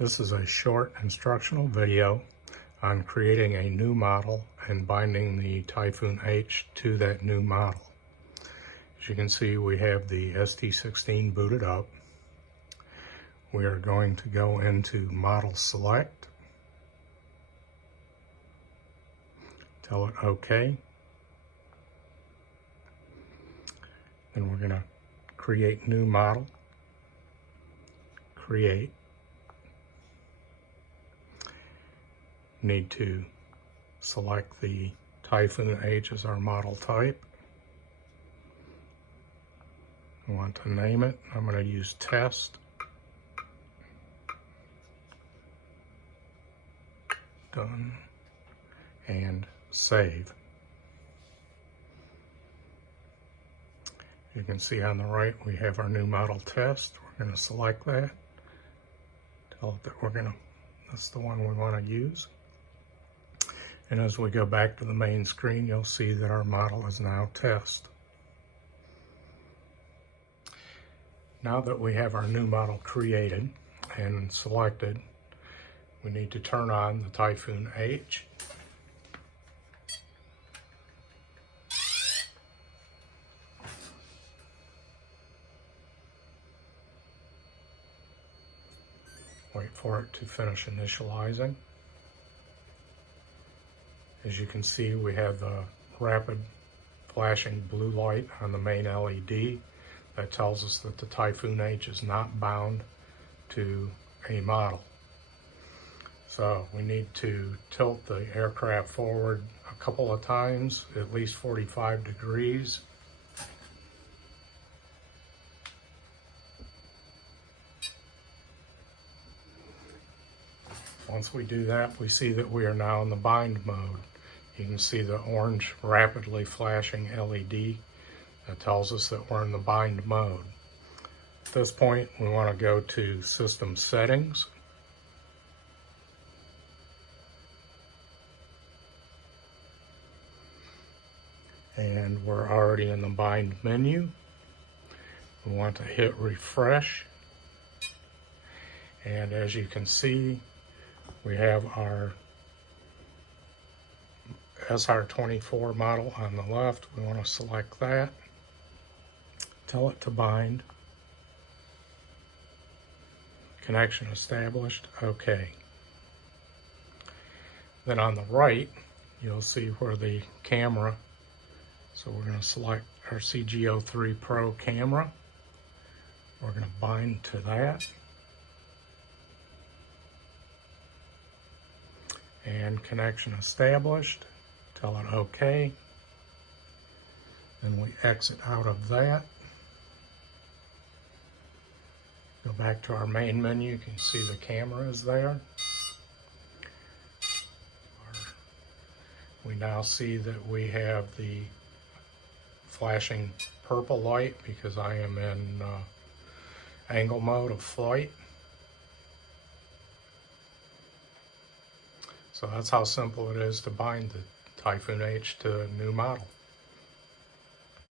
This is a short instructional video on creating a new model and binding the Typhoon H to that new model. As you can see, we have the ST16 booted up. We are going to go into Model Select, tell it OK. Then we're going to create new model, create. Need to select the Typhoon H as our model type. I want to name it. I'm going to use test. Done. And save. You can see on the right we have our new model test. We're going to select that. Tell it that that's the one we want to use. And as we go back to the main screen, you'll see that our model is now test. Now that we have our new model created and selected, we need to turn on the Typhoon H. Wait for it to finish initializing. As you can see, we have the rapid flashing blue light on the main LED. That tells us that the Typhoon H is not bound to a model. So we need to tilt the aircraft forward a couple of times, at least 45 degrees. Once we do that, we see that we are now in the bind mode. You can see the orange rapidly flashing LED. That tells us that we're in the bind mode. At this point, we want to go to System Settings. And we're already in the bind menu. We want to hit refresh. And as you can see, we have our SR24 model on the left. We want to select that. Tell it to bind. Connection established. OK. Then on the right, you'll see where the camera. So we're going to select our CG03 Pro camera. We're going to bind to that. And connection established. Tell it OK. Then we exit out of that. Go back to our main menu. You can see the camera is there. We now see that we have the flashing purple light because I am in angle mode of flight. So that's how simple it is to bind the Typhoon H to a new model.